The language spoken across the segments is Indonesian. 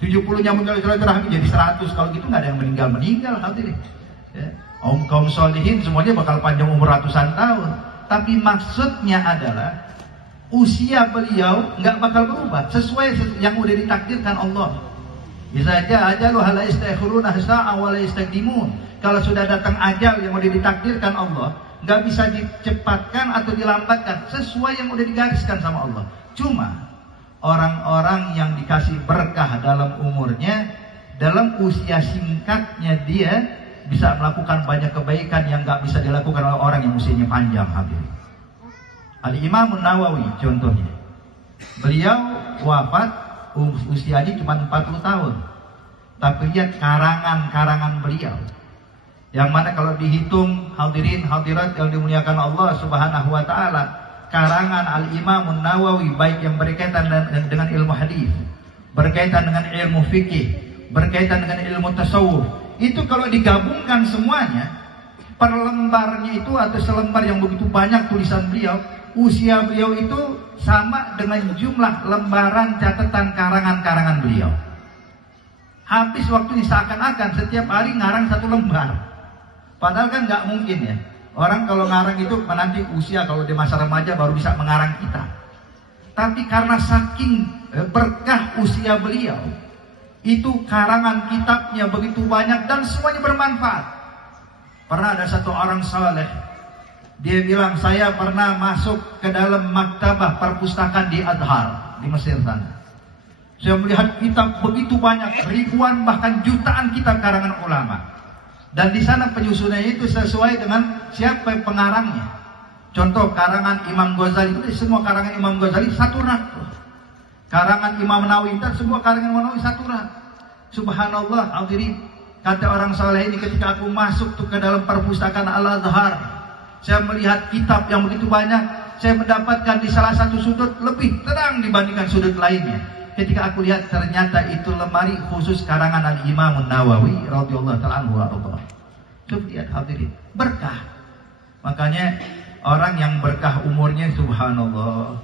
70 nyambung silaturahmi jadi 100. Kalau gitu nggak ada yang meninggal hadirin. Ya. Kaum solihin semuanya bakal panjang umur ratusan tahun. Tapi maksudnya adalah usia beliau nggak bakal berubah sesuai yang udah ditakdirkan Allah. Bisa aja ajalu la yastakhiruna sa'a wa la yastaqdimun. Kalau sudah datang ajal yang udah ditakdirkan Allah, nggak bisa dicepatkan atau dilambatkan sesuai yang udah digariskan sama Allah. Cuma orang-orang yang dikasih berkah dalam umurnya, dalam usia singkatnya dia bisa melakukan banyak kebaikan yang nggak bisa dilakukan oleh orang yang usianya panjang. Al-Imam Nawawi contohnya, beliau wafat usianya cuma 40 tahun, tapi lihat karangan-karangan beliau, yang mana kalau dihitung hadirin hadirat yang dimuliakan Allah Subhanahu wa taala, karangan Al-Imam Nawawi baik yang berkaitan dengan ilmu hadis, berkaitan dengan ilmu fikih, berkaitan dengan ilmu tasawuf, itu kalau digabungkan semuanya per lembarnya itu atau selembar yang begitu banyak tulisan beliau, usia beliau itu sama dengan jumlah lembaran catatan karangan-karangan beliau. Habis waktunya seakan-akan setiap hari ngarang satu lembar. Padahal kan nggak mungkin ya. Orang kalau ngarang itu nanti usia kalau di masa remaja baru bisa mengarang kitab. Tapi karena saking berkah usia beliau, itu karangan kitabnya begitu banyak dan semuanya bermanfaat. Pernah ada satu orang saleh, dia bilang, saya pernah masuk ke dalam maktabah perpustakaan di Azhar di Mesir sana. Saya melihat kitab begitu banyak, ribuan bahkan jutaan kitab karangan ulama. Dan di sana penyusunannya itu sesuai dengan siapa pengarangnya. Contoh karangan Imam Ghazali itu semua karangan Imam Ghazali satu rak. Karangan Imam Nawawi itu semua karangan Imam Nawawi satu rak. Subhanallah, hadirin, kata orang saleh ini, ketika aku masuk tuh ke dalam perpustakaan Al-Azhar, saya melihat kitab yang begitu banyak, saya mendapatkan di salah satu sudut lebih terang dibandingkan sudut lainnya. Ketika aku lihat ternyata itu lemari khusus karangan Al-Imam Nawawi radhiyallahu ta'ala anhu wa radha. Coba lihat hadirin, berkah. Makanya orang yang berkah umurnya subhanallah,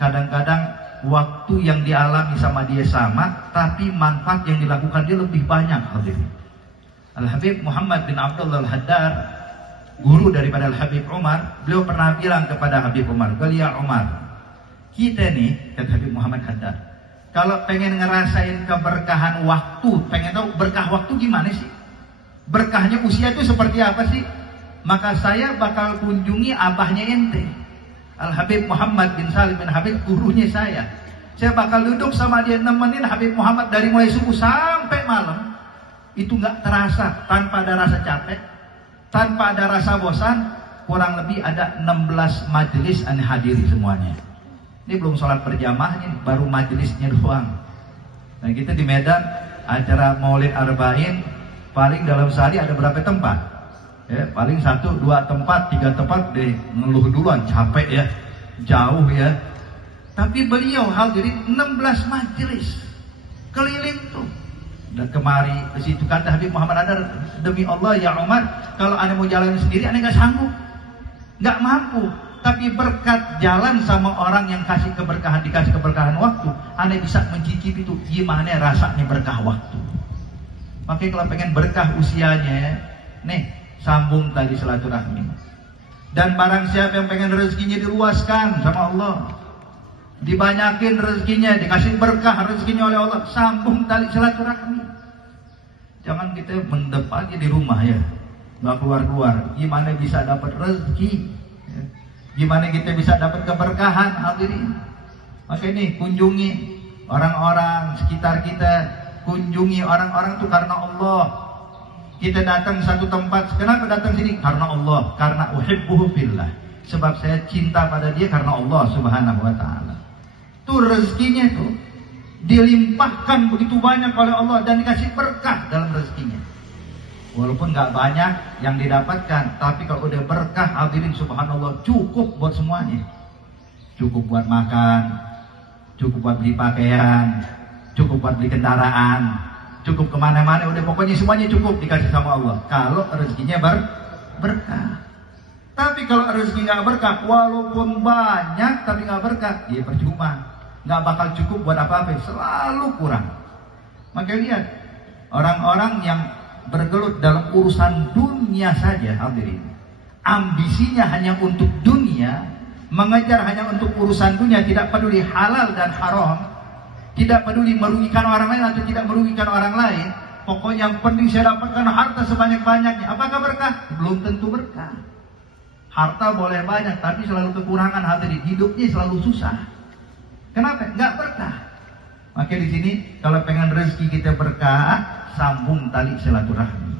kadang-kadang waktu yang dialami sama dia sama, tapi manfaat yang dilakukan dia lebih banyak hadirin. Al-Habib Muhammad bin Abdullah Al-Haddad, guru daripada Al-Habib Umar, beliau pernah bilang kepada Habib Umar, "Belia Umar, kita nih," kata Habib Muhammad Haddad, "kalau pengen ngerasain keberkahan waktu, pengen tahu berkah waktu gimana sih? Berkahnya usia itu seperti apa sih? Maka saya bakal kunjungi abahnya ente, Al-Habib Muhammad bin Salim bin Habib, gurunya saya. Saya bakal duduk sama dia, nemenin Habib Muhammad dari mulai subuh sampai malam. Itu nggak terasa, tanpa ada rasa capek, tanpa ada rasa bosan. Kurang lebih ada 16 majelis aneh hadiri semuanya. Ini belum sholat berjamaahnya, baru majelisnya doang. Nah kita di Medan acara Maulid Arba'in paling dalam sehari ada berapa tempat? Ya, paling 1, 2 tempat, 3 tempat deh, ngeluh duluan, capek ya, jauh ya. Tapi beliau hadirin 16 majelis keliling tuh. Dan kemari ke situ, kata Habib Muhammad Adar, demi Allah ya Umar, kalau anda mau jalan sendiri anda nggak sanggup, nggak mampu. Tapi berkat jalan sama orang yang kasih keberkahan, dikasih keberkahan waktu, anda bisa mencicipi itu gimana rasanya berkah waktu. Makanya kalau pengen berkah usianya, nih sambung tadi silaturahmi. Dan barang siapa yang pengen rezekinya diluaskan sama Allah, dibanyakin rezekinya, dikasih berkah rezekinya oleh Allah, sambung tali silaturahmi. Jangan kita mendep aja di rumah ya, nggak keluar-keluar. Gimana bisa dapat rezeki? Gimana kita bisa dapat keberkahan hadirin? Maka ini kunjungi orang-orang sekitar kita, kunjungi orang-orang itu karena Allah. Kita datang satu tempat, kenapa datang sini? Karena Allah, karena uhibbuhu fillah. Sebab saya cinta pada dia karena Allah Subhanahu wa taala. Tuh rezekinya tuh dilimpahkan begitu banyak oleh Allah dan dikasih berkah dalam rezekinya. Walaupun nggak banyak yang didapatkan, tapi kalau udah berkah hadirin subhanallah, cukup buat semuanya. Cukup buat makan, cukup buat beli pakaian, cukup buat beli kendaraan, cukup kemana-mana, udah pokoknya semuanya cukup dikasih sama Allah. Kalau rezekinya berkah. Tapi kalau rezeki nggak berkah, walaupun banyak tapi nggak berkah, ya percuma. Nggak bakal cukup buat apa-apa, selalu kurang. Maka lihat orang-orang yang bergelut dalam urusan dunia saja, hadirin, ambisinya hanya untuk dunia, mengejar hanya untuk urusan dunia, tidak peduli halal dan haram, tidak peduli merugikan orang lain atau tidak merugikan orang lain. Pokoknya yang penting saya dapatkan harta sebanyak-banyaknya. Apakah berkah? Belum tentu berkah. Harta boleh banyak, tapi selalu kekurangan, hadirin. Hidupnya selalu susah. Kenapa? Enggak berkah. Maka di sini kalau pengen rezeki kita berkah, sambung tali silaturahmi.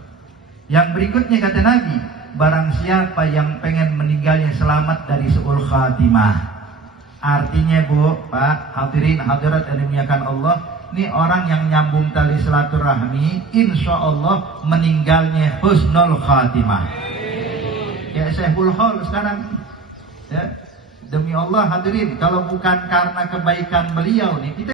Yang berikutnya kata Nabi, barang siapa yang pengen meninggalnya selamat dari su'ul khatimah. Artinya Bu, Pak, hadirin hadirat yang dimuliakan Allah, ini orang yang nyambung tali silaturahmi, insya Allah meninggalnya husnul khatimah. Kayak Syekhul Hol sekarang, ya. Demi Allah hadirin, kalau bukan karena kebaikan beliau nih, kita